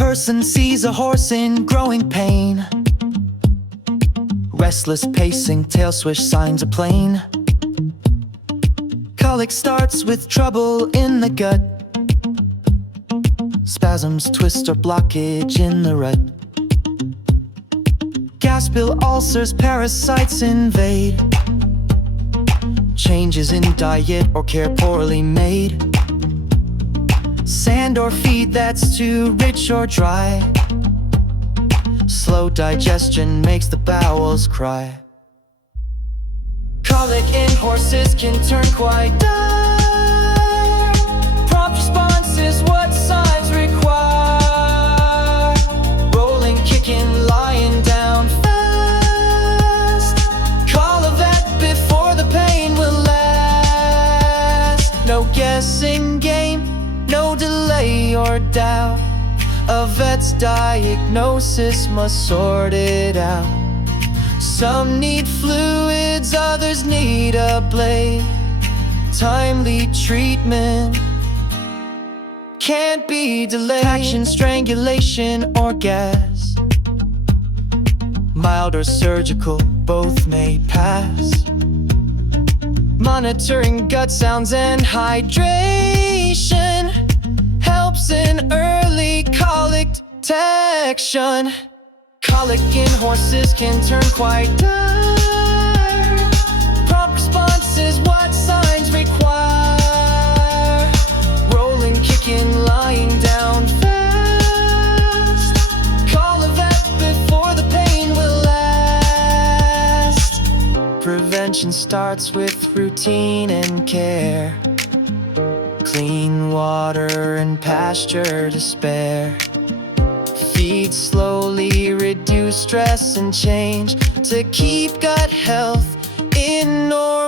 Person sees a horse in growing pain. Restless pacing, tail swish signs are plain. Colic starts with trouble in the gut. Spasms, twist or blockage in the rut. Gas pill, ulcers, parasites invade. Changes in diet or care poorly made. Sand or feed that's too rich or dry. Slow digestion makes the bowels cry. Colic in horses can turn quite dire. Prompt response is what signs require. Rolling, kicking, lying down fast. Call a vet before the pain will last. No guessing game, no delay or doubt. A vet's diagnosis must sort it out. Some need fluids, others need a blade. Timely treatment can't be delayed. Action, strangulation, or gas. Mild or surgical, both may pass. Monitoring gut sounds and hydration helps in early colic detection. Colic in horses can turn quite dire. Prompt response is what signs require. Rolling, kicking, lying down fast. Call a vet before the pain will last. Prevention starts with routine and care. Clean water and pasture to spare. Feed slowly, reduce stress and change to keep gut health in order.